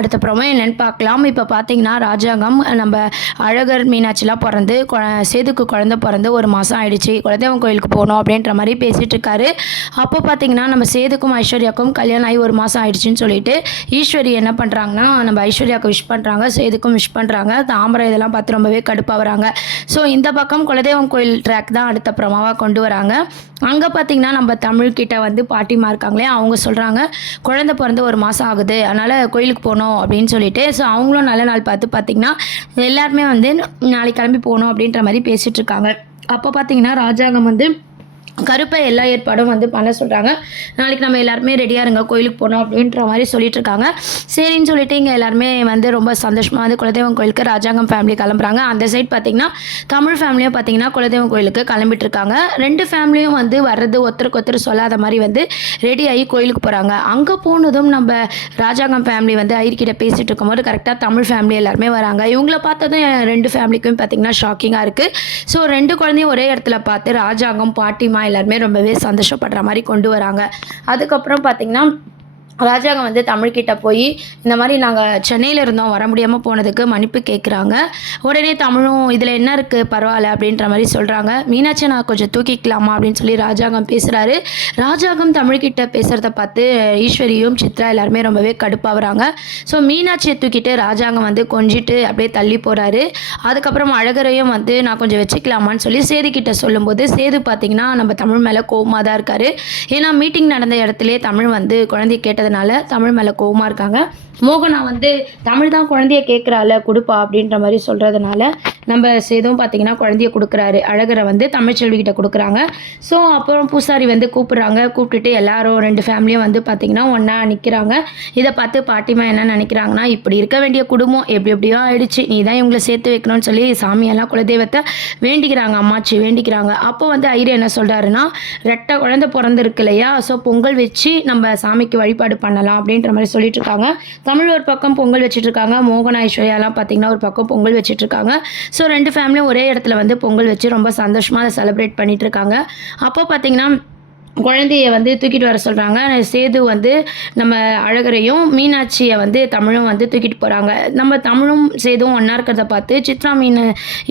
அடுத்த ப்ரோமோ என்னன்னு பார்க்கலாம். இப்போ பார்த்தீங்கன்னா, ராஜாங்கம் நம்ம அழகர் மீனாட்சிலாம் பொறந்து சேதுக்கு குழந்தை பொறந்து 1 மாதம் ஆயிடுச்சு. குலதெய்வம் கோயிலுக்கு போகணும் அப்படின்ற மாரி பேசிகிட்டு இருக்காரு. அப்போ பார்த்தீங்கன்னா, நம்ம சேதுக்கும் ஐஸ்வர்யாவுக்கும் கல்யாணம் ஆகி 1 மாதம் ஆயிடுச்சுன்னு சொல்லிட்டு ஈஸ்வரி என்ன பண்ணுறாங்கன்னா, நம்ம ஐஸ்வர்யாவுக்கு விஷ் பண்ணுறாங்க, சேதுக்கும் விஷ் பண்ணுறாங்க. தாமரை இதெல்லாம் பார்த்து ரொம்பவே கடுப்பாகிறாங்க. ஸோ இந்த பக்கம் குலதெய்வம் கோயில் ட்ராக் தான் அடுத்த ப்ரோமோவாக கொண்டு வராங்க. அங்கே பார்த்தீங்கன்னா, நம்ம தமிழ்கிட்ட வந்து பாட்டிமா இருக்காங்களே, அவங்க சொல்கிறாங்க, குழந்தை பிறந்து 1 மாதம் ஆகுது, அதனால் கோயிலுக்கு போகணும் அப்படின்னு சொல்லிட்டு. ஸோ அவங்களும் நல்ல நாள் பார்த்து பார்த்தீங்கன்னா எல்லாருமே வந்து நாளைக்கு கிளம்பி போகணும் அப்படின்ற மாதிரி பேசிகிட்டு இருக்காங்க. அப்போ பார்த்தீங்கன்னா ராஜாங்கம் வந்து கருப்பை எல்லா ஏற்பாடும் வந்து பண்ண சொல்கிறாங்க. நாளைக்கு நம்ம எல்லாருமே ரெடியாக இருங்க, கோயிலுக்கு போகணும் அப்படின்ற மாதிரி சொல்லிட்டு இருக்காங்க. சரின்னு சொல்லிட்டு இங்கே எல்லாருமே வந்து ரொம்ப சந்தோஷமாக வந்து குலதெய்வம் கோயிலுக்கு ராஜாங்கம் ஃபேமிலி கிளம்புறாங்க. அந்த சைட் பார்த்திங்கன்னா தமிழ் ஃபேமிலியும் பார்த்திங்கன்னா குலதெய்வம் கோயிலுக்கு கிளம்பிட்டு இருக்காங்க. 2 ஃபேமிலியும் வந்து வர்றது ஒருத்தருக்கு ஒருத்தர் சொல்லாத மாதிரி வந்து ரெடி ஆகி கோயிலுக்கு போகிறாங்க. அங்கே போனதும் நம்ம ராஜாங்கம் ஃபேமிலி வந்து ஐயர்கிட்ட பேசிகிட்டு இருக்கும்போது கரெக்டாக தமிழ் ஃபேமிலி எல்லாருமே வராங்க. இவங்கள பார்த்ததும் 2 ஃபேமிலிக்கும் பார்த்திங்கன்னா ஷாக்கிங்காக இருக்குது. ஸோ 2 குழந்தையும் ஒரே இடத்துல பார்த்து ராஜாங்கம் பாட்டிமா எல்லாருமே ரொம்பவே சந்தோஷப்படுற மாதிரி கொண்டு வராங்க. அதுக்கப்புறம் பார்த்திங்கன்னா ராஜாங்கம் வந்து தமிழ்கிட்ட போய் இந்த மாதிரி நாங்கள் சென்னையில் இருந்தோம், வர முடியாமல் போனதுக்கு மன்னிப்பு கேட்குறாங்க. உடனே தமிழும் இதில் என்ன இருக்குது பரவாயில்ல அப்படின்ற மாதிரி சொல்கிறாங்க. மீனாட்சி நான் கொஞ்சம் தூக்கிக்கலாமா அப்படின்னு சொல்லி ராஜாங்கம் பேசுகிறாரு. ராஜாங்கம் தமிழ்கிட்ட பேசுகிறத பார்த்து ஈஸ்வரியும் சித்ரா எல்லாருமே ரொம்பவே கடுப்பாகிறாங்க. ஸோ மீனாட்சியை தூக்கிட்டு ராஜாங்கம் வந்து கொஞ்சிட்டு அப்படியே தள்ளி போகிறாரு. அதுக்கப்புறம் அழகரையும் வந்து நான் கொஞ்சம் வச்சுக்கலாமான்னு சொல்லி சேதுக்கிட்ட சொல்லும்போது சேது பார்த்திங்கன்னா நம்ம தமிழ் மேலே கோவமாக தான் இருக்கார். ஏன்னா மீட்டிங் நடந்த இடத்துலேயே தமிழ் வந்து குழந்தைய கேட்டதுனால தமிழ் மேலே கோவமாக இருக்காங்க. மோகனா வந்து தமிழ் தான் குழந்தைய கேட்குறாள் கொடுப்பா அப்படின்ற மாதிரி சொல்கிறதுனால நம்ம சேதுவும் பார்த்திங்கன்னா குழந்தைய கொடுக்குறாரு. அழகரை வந்து தமிழ்ச்செல்விக்கிட்ட கொடுக்குறாங்க. ஸோ அப்புறம் பூசாரி வந்து கூப்பிட்றாங்க. கூப்பிட்டுட்டு எல்லாரும் 2 ஃபேமிலியும் வந்து பார்த்திங்கன்னா ஒன்றா நிற்கிறாங்க. இதை பார்த்து பாட்டிமா என்ன நினைக்கிறாங்கன்னா, இப்படி இருக்க வேண்டிய குடும்பம் எப்படி எப்படியோ ஆயிடுச்சு, நீ தான் இவங்களை சேர்த்து வைக்கணும்னு சொல்லி சாமியெல்லாம் குலதெய்வத்தை வேண்டிக்கிறாங்க, அம்மாச்சி வேண்டிக்கிறாங்க. அப்போ வந்து ஐயர் என்ன சொல்கிறாருன்னா, 2 குழந்தை பிறந்திருக்கு இல்லையா, ஸோ பொங்கல் வச்சு நம்ம சாமிக்கு வழிபாடு பண்ணலாம் அப்படின்ற மாதிரி சொல்லிட்டு இருக்காங்க. தமிழ் ஒரு பக்கம் பொங்கல் வச்சுட்டு இருக்காங்க. மோகன் ஐஸ்வர்யாலாம் பார்த்திங்கன்னா ஒரு பக்கம் பொங்கல் வச்சுட்டு இருக்காங்க. ஸோ 2 ஃபேமிலியும் ஒரே இடத்துல வந்து பொங்கல் வச்சு ரொம்ப சந்தோஷமாக அதை செலிப்ரேட் பண்ணிட்டு இருக்காங்க. அப்போ பார்த்திங்கன்னா குழந்தைய வந்து தூக்கிட்டு வர சொல்கிறாங்க. சேது வந்து நம்ம அழகரையும் மீனாட்சியை வந்து தமிழும் வந்து தூக்கிட்டு போகிறாங்க. நம்ம தமிழும் சேதுவும் ஒன்றா இருக்கிறத பார்த்து சித்ரா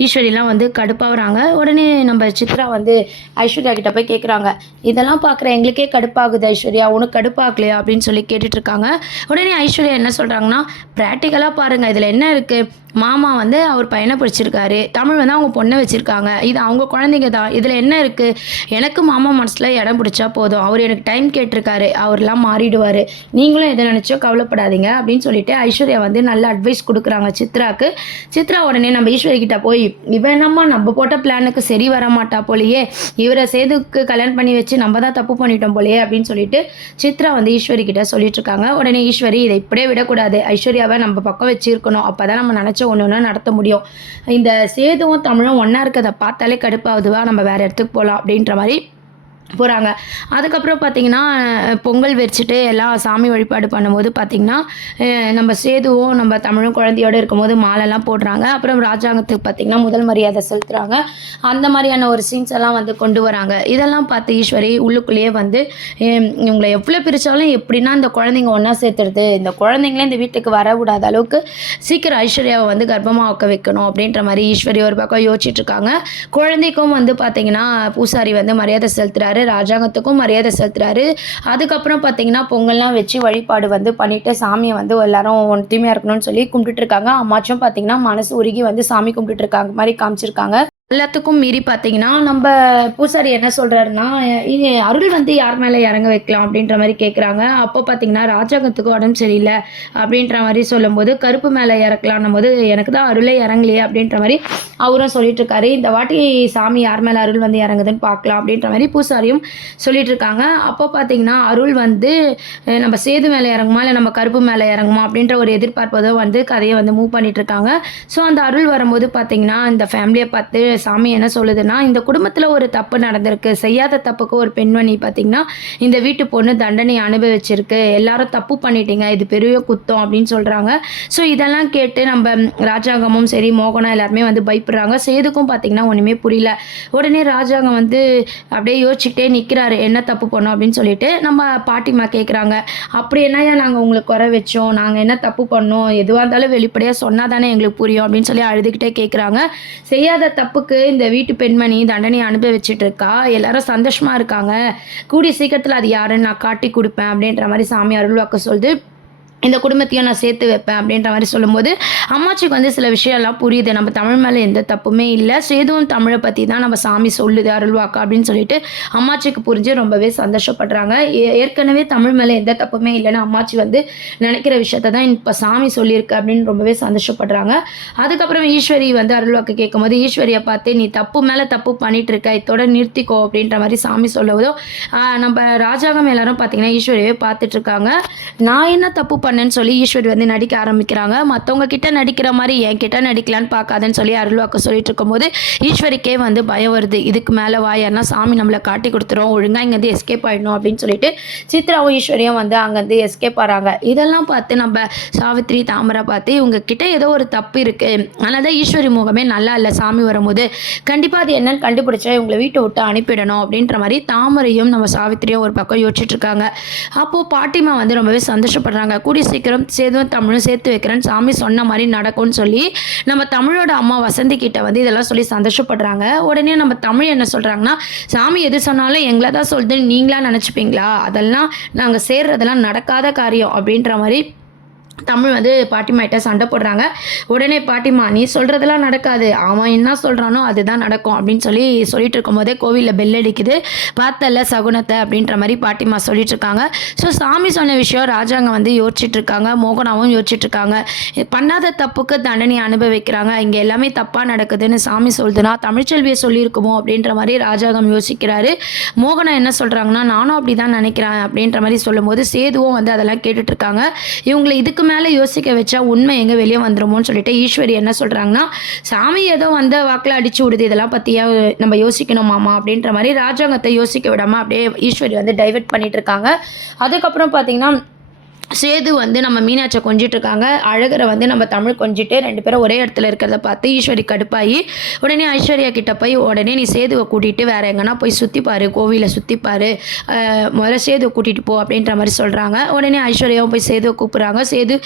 ஈஸ்வரிலாம் வந்து கடுப்பாகிறாங்க. உடனே நம்ம சித்ரா வந்து ஐஸ்வர்யா கிட்ட போய் கேட்குறாங்க, இதெல்லாம் பார்க்குற எங்களுக்கே கடுப்பாகுது ஐஸ்வர்யா, உனக்கு கடுப்பாகலையா அப்படின்னு சொல்லி கேட்டுட்ருக்காங்க. உடனே ஐஸ்வர்யா என்ன சொல்கிறாங்கன்னா, ப்ராக்டிக்கலாக பாருங்கள், இதில் என்ன இருக்குது, மாமா வந்து அவர் பையனை பிடிச்சிருக்காரு, தமிழ் வந்து அவங்க பொண்ணை வச்சுருக்காங்க, இது அவங்க குழந்தைங்க தான், இதில் என்ன இருக்குது, எனக்கு மாமா மனசில் இடம் பிடிச்சா போதும், அவர் எனக்கு டைம் கேட்டிருக்காரு, அவர்லாம் மாறிடுவார், நீங்களும் எதை நினச்சோ கவலைப்படாதீங்க அப்படின்னு சொல்லிட்டு ஐஸ்வர்யா வந்து நல்ல அட்வைஸ் கொடுக்குறாங்க சித்ராக்கு. சித்ரா உடனே நம்ம ஈஸ்வரிக்கிட்ட போய், இவன் நம்ம போட்ட பிளானுக்கு சரி வர மாட்டா போலையே, இவரை சேதுக்கு கல்யாணம் பண்ணி வச்சு நம்ம தான் தப்பு பண்ணிட்டோம் போலையே அப்படின்னு சொல்லிட்டு சித்ரா வந்து ஈஸ்வரி கிட்ட சொல்லிட்டு இருக்காங்க. உடனே ஈஸ்வரி, இதை இப்படியே விடக்கூடாது, ஐஸ்வர்யாவை நம்ம பக்கம் வச்சிருக்கணும், அப்போ தான் நம்ம நினச்ச ஒன்று நடத்த முடியும், இந்த சேதுவும் தமிழும் ஒன்றா இருக்கிறத பார்த்தாலே கடுப்பாகுதுவா, நம்ம வேறு இடத்துக்கு போகலாம் அப்படின்ற மாதிரி போகிறாங்க. அதுக்கப்புறம் பார்த்திங்கன்னா பொங்கல் வச்சுட்டு எல்லாம் சாமி வழிபாடு பண்ணும்போது பார்த்திங்கன்னா நம்ம சேதுவும் நம்ம தமிழும் குழந்தையோடு இருக்கும்போது மாலைலாம் போடுறாங்க. அப்புறம் ராஜாங்கத்துக்கு பார்த்திங்கன்னா முதல் மரியாதை செலுத்துகிறாங்க. அந்த மாதிரியான ஒரு சீன்ஸ் எல்லாம் வந்து கொண்டு வராங்க. இதெல்லாம் பார்த்து ஈஸ்வரி உள்ளுக்குள்ளேயே வந்து இவங்களை எவ்வளோ பிரித்தாலும் எப்படின்னா இந்த குழந்தைங்க ஒன்றா சேர்த்துறது, இந்த குழந்தைங்களே இந்த வீட்டுக்கு வரக்கூடாத அளவுக்கு சீக்கிரம் ஐஸ்வர்யாவை வந்து கர்ப்பமாக வைக்க வைக்கணும் அப்படின்ற மாதிரி ஈஸ்வரி ஒரு பக்கம் யோசிச்சுட்ருக்காங்க. குழந்தைக்கும் வந்து பார்த்திங்கன்னா பூசாரி வந்து மரியாதை செலுத்துகிறாரு, ராஜாங்கத்துக்கும் மரியாதை செலுத்துறாரு. அதுக்கப்புறம் பார்த்தீங்கன்னா பொங்கல்லாம் வச்சு வழிபாடு வந்து பண்ணிட்டு சாமியை வந்து எல்லாரும் ஒற்றுமையாக இருக்கணும்னு சொல்லி கும்பிட்டுட்டு இருக்காங்க. அம்மாச்சும் பார்த்தீங்கன்னா மனசு உருகி வந்து சாமி கும்பிட்டுட்டு இருக்காங்க மாதிரி காமிச்சிருக்காங்க. எல்லாத்துக்கும் மீறி பார்த்தீங்கன்னா நம்ம பூசாரி என்ன சொல்கிறாருன்னா, இது அருள் வந்து யார் மேலே இறங்க வைக்கலாம் அப்படின்ற மாதிரி கேட்குறாங்க. அப்போ பார்த்தீங்கன்னா ராஜாங்கத்துக்கு உடம்பு சரியில்லை அப்படின்ற மாதிரி சொல்லும்போது கருப்பு மேலே இறக்கலான்னும் போது எனக்கு தான் அருளே இறங்கலையே அப்படின்ற மாதிரி அவரும் சொல்லிட்டு இருக்காரு. இந்த வாட்டி சாமி யார் மேலே அருள் வந்து இறங்குதுன்னு பார்க்கலாம் அப்படின்ற மாதிரி பூசாரியும் சொல்லிட்டு இருக்காங்க. அப்போ பார்த்தீங்கன்னா அருள் வந்து நம்ம சேது மேலே இறங்குமா இல்லை நம்ம கருப்பு மேலே இறங்குமா அப்படின்ற ஒரு எதிர்பார்ப்பதோ வந்து கதையை வந்து மூவ் பண்ணிட்டு இருக்காங்க. ஸோ அந்த அருள் வரும்போது பார்த்தீங்கன்னா இந்த ஃபேமிலியை பார்த்து சாமி என்ன சொல்லுதுன்னா, இந்த குடும்பத்தில் ஒரு தப்பு நடந்திருக்கு. செய்யாத தப்புக்கு ஒரு பெண்மணி பார்த்தீங்கன்னா, இந்த வீட்டு பொண்ணு தண்டனை அனுபவிச்சிருக்கு. எல்லாரும் தப்பு பண்ணிட்டீங்க. இது பெரிய குத்தம் அப்படின்னு சொல்றாங்க. ஸோ இதெல்லாம் கேட்டு நம்ம ராஜாங்கமும் சரி, மோகனா எல்லாருமே வந்து பயப்படுறாங்க. சேதுக்கும் பார்த்தீங்கன்னா ஒண்ணுமே புரியல. உடனே ராஜாங்கம் வந்து அப்படியே யோசிச்சுக்கிட்டே நிற்கிறாரு. என்ன தப்பு பண்ணோம் அப்படின்னு சொல்லிட்டு நம்ம பாட்டிமா கேட்குறாங்க. அப்படி என்னய்யா நாங்கள் உங்களுக்கு குறை வச்சோம்? நாங்கள் என்ன தப்பு பண்ணோம்? எதுவாக இருந்தாலும் வெளிப்படையாக சொன்னால் தானே எங்களுக்கு புரியும் அப்படின்னு சொல்லி அழுதுகிட்டே கேட்குறாங்க. செய்யாத தப்புக்கு இந்த வீட்டு பெண்மணி தண்டனை அனுபவிச்சுட்டு இருக்கா. எல்லாரும் சந்தோஷமா இருக்காங்க. கூடிய சீக்கிரத்தில் அது யாருன்னு நான் காட்டி கொடுப்பேன் அப்படின்ற மாதிரி சாமி அருள்வாக்கு சொல்லுது. இந்த குடும்பத்தையும் நான் சேர்த்து வைப்பேன் அப்படின்ற மாதிரி சொல்லும்போது அம்மாச்சிக்கு வந்து சில விஷயம்லாம் புரியுது. நம்ம தமிழ் மேலே எந்த தப்புமே இல்லை. சேதுவும் தமிழை பற்றி தான் நம்ம சாமி சொல்லுது அருள்வாக்கா அப்படின்னு சொல்லிட்டு அம்மாச்சிக்கு புரிஞ்சு ரொம்பவே சந்தோஷப்படுறாங்க. ஏற்கனவே தமிழ் மேலே எந்த தப்புமே இல்லைன்னு அம்மாச்சி வந்து நினைக்கிற விஷயத்த தான் இப்போ சாமி சொல்லியிருக்கு அப்படின்னு ரொம்பவே சந்தோஷப்படுறாங்க. அதுக்கப்புறம் ஈஸ்வரி வந்து அருள்வாக்கு கேட்கும்போது ஈஸ்வரியை பார்த்து நீ தப்பு மேலே தப்பு பண்ணிட்டு இருக்க, இதோட நிறுத்திக்கோ அப்படின்ற மாதிரி சாமி சொல்லவதோ நம்ம ராஜாங்கம் எல்லாரும் பார்த்தீங்கன்னா ஈஸ்வரியை பார்த்துட்டு இருக்காங்க. நான் என்ன தப்பு பண்ணேன்னு சொல்லி ஈஸ்வரி வந்து நடிக்க ஆரம்பிக்கிறாங்க. மற்றவங்க கிட்ட நடிக்கிற மாதிரி என் கிட்ட நடிக்கலான்னு பார்க்காதன்னு சொல்லி அருள்வாக்கு சொல்லிட்டு இருக்கும்போது ஈஸ்வரிக்கே வந்து பயம் வருது. இதுக்கு மேலே வாயர்னா சாமி நம்மளை காட்டி கொடுத்துரும், ஒழுங்காக இங்கேருந்து எஸ்கேப் ஆகிடணும் அப்படின்னு சொல்லிட்டு சித்ராவும் ஈஸ்வரியும் வந்து அங்கேருந்து எஸ்கேப் ஆகிறாங்க. இதெல்லாம் பார்த்து நம்ம சாவித்ரி தாமரை பார்த்து இவங்க கிட்ட ஏதோ ஒரு தப்பு இருக்குது, அதனால தான் ஈஸ்வரி முகமே நல்லா இல்லை சாமி வரும்போது, கண்டிப்பாக அது என்னன்னு கண்டுபிடிச்சா இவங்களை வீட்டை விட்டு அனுப்பிடணும் அப்படின்ற மாதிரி தாமரையும் நம்ம சாவித்திரியும் ஒரு பக்கம் யோசிச்சுட்டு இருக்காங்க. அப்போது பாட்டிமா வந்து ரொம்பவே சந்தோஷப்படுறாங்க. கூடிய சீக்கிரம் சேதுவும் தமிழும் சேர்த்து வைக்கிறேன்னு சாமி சொன்ன மாதிரி நடக்கும்னு சொல்லி நம்ம தமிழோட அம்மா வசந்தி கிட்ட வந்து இதெல்லாம் சொல்லி சந்தோஷப்படுறாங்க. உடனே நம்ம தமிழ் என்ன சொல்கிறாங்கன்னா, சாமி எது சொன்னாலும் எங்களை தான் சொல்லுதுன்னு நீங்களா நினச்சிப்பீங்களா, அதெல்லாம் நாங்கள் சேர்றதெல்லாம் நடக்காத காரியம் அப்படின்ற மாதிரி தமிழ் வந்து பாட்டிமாகிட்ட சண்டை போடுறாங்க. உடனே பாட்டிமா நீ சொல்கிறதெல்லாம் நடக்காது, அவன் என்ன சொல்கிறானோ அதுதான் நடக்கும் அப்படின்னு சொல்லிட்டு இருக்கும்போதே கோவிலில் பெல் அடிக்குது. பார்த்தல சகுனத்தை அப்படின்ற மாதிரி பாட்டிமா சொல்லிட்டு இருக்காங்க. ஸோ சாமி சொன்ன விஷயம் ராஜாங்கம் வந்து யோசிச்சுட்டு இருக்காங்க. மோகனாவும் யோசிச்சுட்டு இருக்காங்க. பண்ணாத தப்புக்கு தண்டனை அனுபவிக்கிறாங்க. இங்கே எல்லாமே தப்பாக நடக்குதுன்னு சாமி சொல்லுதுன்னா தமிழ்ச்செல்வியை சொல்லியிருக்குமோ அப்படின்ற மாதிரி ராஜாங்கம் யோசிக்கிறாரு. மோகனா என்ன சொல்கிறாங்கன்னா நானும் அப்படி தான் நினைக்கிறேன் அப்படின்ற மாதிரி சொல்லும்போது சேதுவும் வந்து அதெல்லாம் கேட்டுட்ருக்காங்க. இவங்களை இதுக்கு மேலே யோசிக்க வச்சா உண்மை எங்கே வெளியே வந்துடுமோன்னு சொல்லிட்டு ஈஸ்வரி என்ன சொல்கிறாங்கன்னா, சாமி ஏதோ வந்த வாக்கில் அடிச்சு விடுது, இதெல்லாம் பற்றியா நம்ம யோசிக்கணுமாமா அப்படின்ற மாதிரி ராஜாங்கத்தை யோசிக்க விடாமல் அப்படியே ஈஸ்வரி வந்து டைவெர்ட் பண்ணிட்டு இருக்காங்க. அதுக்கப்புறம் பார்த்தீங்கன்னா சேது வந்து நம்ம மீனாட்சியை கொஞ்சிட்டு இருக்காங்க. அழகரை வந்து நம்ம தமிழ் கொஞ்சிட்டு 2 பேரும் ஒரே இடத்துல இருக்கிறத பார்த்து ஈஸ்வரி கடுப்பாகி உடனே ஐஸ்வர்யா கிட்ட போய் உடனே நீ சேதுவை கூட்டிகிட்டு வேறு எங்கன்னா போய் சுற்றிப்பாரு, கோவிலை சுற்றிப்பாரு, முதல்ல சேதுவை கூட்டிகிட்டு போ அப்படின்ற மாதிரி சொல்கிறாங்க. உடனே ஐஸ்வர்யாவும் போய் சேதுவை கூப்பிட்றாங்க. சேது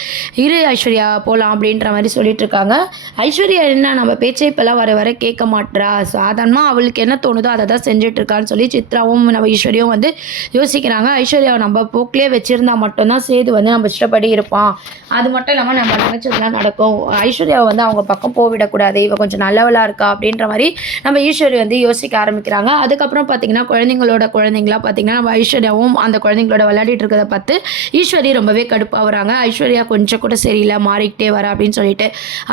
இரு ஐஸ்வர்யா போகலாம் அப்படின்ற மாதிரி சொல்லிட்டு இருக்காங்க. ஐஸ்வர்யா என்ன நம்ம பேச்சை இப்போல்லாம் வர வர கேட்க மாட்டா, சாதாரணமாக அவளுக்கு என்ன தோணுதோ அதை தான் செஞ்சுட்ருக்கான்னு சொல்லி சித்ராவும் நம்ம ஈஸ்வரியும் வந்து யோசிக்கிறாங்க. ஐஸ்வர்யாவை நம்ம போக்கிலே வச்சுருந்தா மட்டும்தான் சேது வந்து நம்ம இஷ்டப்படி இருப்பான், அது மட்டும் இல்லாமல் நம்ம நினச்சதுலாம் நடக்கும், ஐஸ்வர்யாவை வந்து அவங்க பக்கம் போவிடக்கூடாது, இவ கொஞ்சம் நல்லவளாக இருக்கா அப்படின்ற மாதிரி நம்ம ஈஸ்வரி வந்து யோசிக்க ஆரம்பிக்கிறாங்க. அதுக்கப்புறம் பார்த்தீங்கன்னா குழந்தைங்களா பார்த்தீங்கன்னா நம்ம ஐஸ்வர்யாவும் அந்த குழந்தைங்களோட விளையாடிட்டு இருக்கிறத பார்த்து ஈஸ்வரி ரொம்பவே கடுப்பாகிறாங்க. ஐஸ்வர்யா கொஞ்சம் கூட சரியில்லை, மாறிக்கிட்டே வர அப்படின்னு சொல்லிட்டு.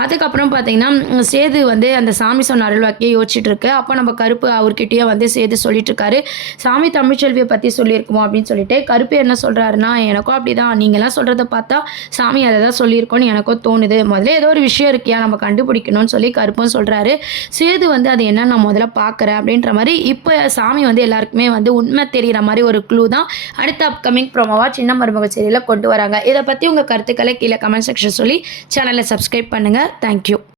அதுக்கப்புறம் பார்த்தீங்கன்னா சேது வந்து அந்த சாமி சொன்ன அருள்வாக்கியே யோசிச்சுட்டு இருக்கு. அப்போ நம்ம கருப்பு அவர்கிட்டயே வந்து சேது சொல்லிட்டு இருக்காரு, சாமி தமிழ்ச்செல்வியை பற்றி சொல்லியிருக்குமோ அப்படின்னு சொல்லிட்டு. கருப்பு என்ன சொல்கிறாருன்னா, எனக்கும் அப்படி தான், நீங்களாம் சொல்கிறத பார்த்தா சாமி அதை தான் சொல்லியிருக்கோன்னு எனக்கும் தோணுது, முதல்ல ஏதோ ஒரு விஷயம் இருக்கியா நம்ம கண்டுபிடிக்கணும்னு சொல்லி கருப்பும் சொல்கிறாரு. சேது வந்து அது என்ன நான் முதல்ல பார்க்குறேன் அப்படின்ற மாதிரி. இப்போ சாமி வந்து எல்லாருக்குமே வந்து உண்மை தெரிகிற மாதிரி ஒரு க்ளூ தான் அடுத்த அப்கமிங் ப்ரோமோவாக சின்ன மருமகள் சீரியலில் கொண்டு வராங்க. இதை பற்றி உங்கள் கருத்துக்களை கீழே கமெண்ட் செக்ஷன் சொல்லி சேனலை சப்ஸ்கிரைப் பண்ணுங்கள். தேங்க்யூ.